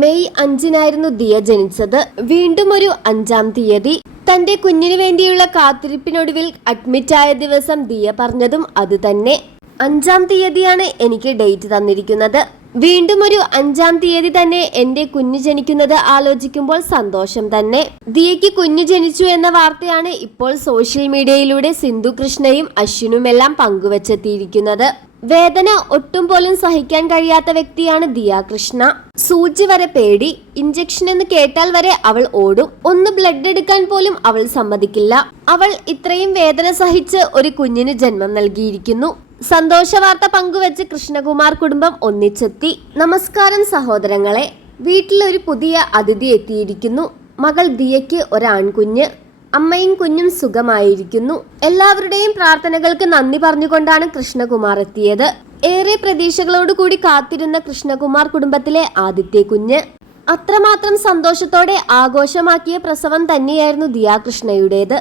May 5-നായിരുന്നു Diya ജനിച്ചത്. വീണ്ടും ഒരു 5-ാം തീയതി. തന്റെ കുഞ്ഞിനു വേണ്ടിയുള്ള കാത്തിരിപ്പിനൊടുവിൽ അഡ്മിറ്റായ ദിവസം ദിയ പറഞ്ഞതും അത് തന്നെ. 5-ാം തീയതിയാണ് എനിക്ക് ഡേറ്റ് തന്നിരിക്കുന്നത്. വീണ്ടും ഒരു 5-ാം തീയതി തന്നെ എന്റെ കുഞ്ഞു ജനിക്കുന്നത് ആലോചിക്കുമ്പോൾ സന്തോഷം തന്നെ. ദിയയ്ക്ക് കുഞ്ഞു ജനിച്ചു എന്ന വാർത്തയാണ് ഇപ്പോൾ സോഷ്യൽ മീഡിയയിലൂടെ സിന്ധു കൃഷ്ണയും അശ്വിനുമെല്ലാം പങ്കുവച്ചെത്തിയിരിക്കുന്നത്. വേദന ഒട്ടും പോലും സഹിക്കാൻ കഴിയാത്ത വ്യക്തിയാണ് ദിയ കൃഷ്ണ. സൂചി വരെ പേടി, ഇഞ്ചക്ഷൻ എന്ന് കേട്ടാൽ വരെ അവൾ ഓടും. ഒന്ന് ബ്ലഡ് എടുക്കാൻ പോലും അവൾ സമ്മതിക്കില്ല. അവൾ ഇത്രയും വേദന സഹിച്ച് ഒരു കുഞ്ഞിന് ജന്മം നൽകിയിരിക്കുന്നു. സന്തോഷ വാർത്ത പങ്കുവെച്ച് കൃഷ്ണകുമാർ കുടുംബം ഒന്നിച്ചെത്തി. നമസ്കാരം സഹോദരങ്ങളെ, വീട്ടിലൊരു പുതിയ അതിഥി എത്തിയിരിക്കുന്നു. മകൾ ദിയയ്ക്ക് ഒരാൺകുഞ്ഞ്. അമ്മയും കുഞ്ഞും സുഖമായിരിക്കുന്നു. എല്ലാവരുടെയും പ്രാർത്ഥനകൾക്ക് നന്ദി പറഞ്ഞുകൊണ്ടാണ് കൃഷ്ണകുമാർ എത്തിയത്. ഏറെ പ്രതീക്ഷകളോടുകൂടി കാത്തിരുന്ന കൃഷ്ണകുമാർ കുടുംബത്തിലെ ആദ്യത്തെ കുഞ്ഞ്. അത്രമാത്രം സന്തോഷത്തോടെ ആഘോഷമാക്കിയ പ്രസവം തന്നെയായിരുന്നു ദിയ കൃഷ്ണയുടേത്.